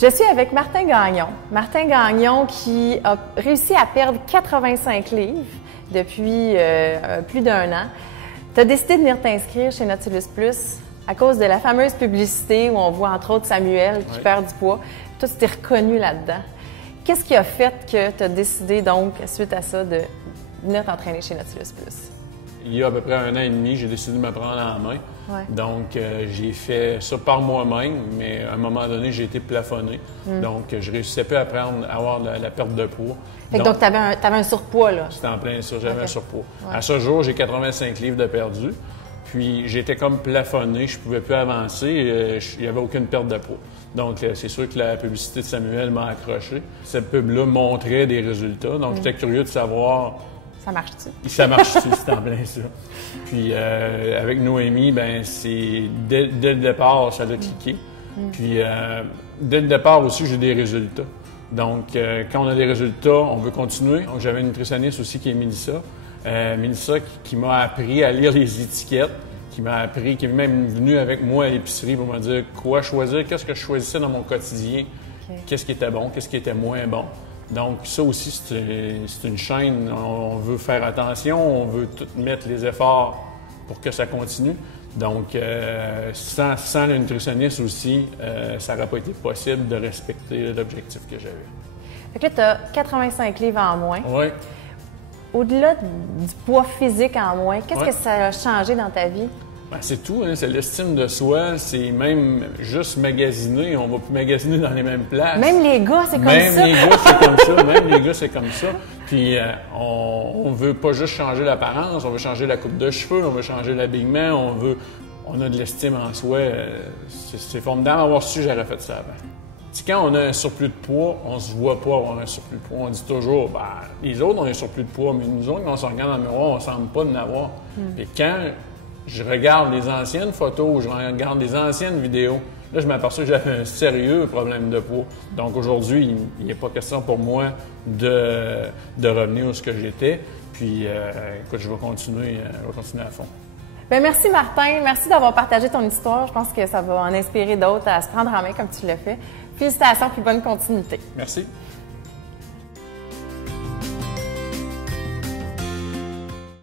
Je suis avec Martin Gagnon. Martin Gagnon qui a réussi à perdre 85 livres depuis plus d'1 an. Tu as décidé de venir t'inscrire chez Nautilus Plus à cause de la fameuse publicité où on voit entre autres Samuel qui perd du poids. Toi, tu t'es reconnu là-dedans. Qu'est-ce qui a fait que tu as décidé donc, suite à ça, de venir t'entraîner chez Nautilus Plus? Il y a à peu près 1 an et demi, j'ai décidé de me prendre en main. Ouais. Donc, j'ai fait ça par moi-même, mais à un moment donné, j'ai été plafonné. Donc, je réussissais plus à avoir la perte de poids. Donc, tu avais un surpoids, là? C'était en plein ça, j'avais un surpoids. Ouais. À ce jour, j'ai 85 livres de perdu. Puis, j'étais comme plafonné, je ne pouvais plus avancer, il n'y avait aucune perte de poids. Donc, c'est sûr que la publicité de Samuel m'a accroché. Cette pub-là montrait des résultats, donc j'étais curieux de savoir... Ça marche-tu? Ça marche-tu, c'est en plein ça. Puis avec Noémie, ben c'est dès le départ, ça a cliqué. Puis dès le départ aussi, j'ai des résultats. Donc quand on a des résultats, on veut continuer. Donc j'avais une nutritionniste aussi qui est Mélissa. Mélissa qui m'a appris à lire les étiquettes, qui est même venue avec moi à l'épicerie pour me dire quoi choisir, qu'est-ce que je choisissais dans mon quotidien, qu'est-ce qui était bon, qu'est-ce qui était moins bon. Donc, ça aussi, c'est une chaîne. On veut faire attention, on veut tout mettre les efforts pour que ça continue. Donc, sans le nutritionniste aussi, ça n'aurait pas été possible de respecter l'objectif que j'avais. Fait que là, tu as 85 livres en moins. Oui. Au-delà du poids physique en moins, qu'est-ce que ça a changé dans ta vie? Ben, c'est tout, hein? C'est l'estime de soi, c'est même juste magasiner. On va plus magasiner dans les mêmes places. Même les gars, c'est comme ça. Même les gars, c'est comme ça. Même les gars, c'est comme ça. Puis on veut pas juste changer l'apparence, on veut changer la coupe de cheveux, on veut changer l'habillement, on a de l'estime en soi. C'est formidable. Avoir su, j'aurais fait ça avant. T'sais, quand on a un surplus de poids, on se voit pas avoir un surplus de poids. On dit toujours, ben, les autres ont un surplus de poids, mais nous autres, quand on se regarde dans le miroir, on ne semble pas de l'avoir. Et quand je regarde les anciennes photos, je regarde les anciennes vidéos, là, je m'aperçois que j'avais un sérieux problème de poids. Donc aujourd'hui, il n'est pas question pour moi de revenir où ce que j'étais. Puis, écoute, je vais continuer à fond. Bien, merci Martin, merci d'avoir partagé ton histoire. Je pense que ça va en inspirer d'autres à se prendre en main comme tu l'as fait. Félicitations et bonne continuité. Merci.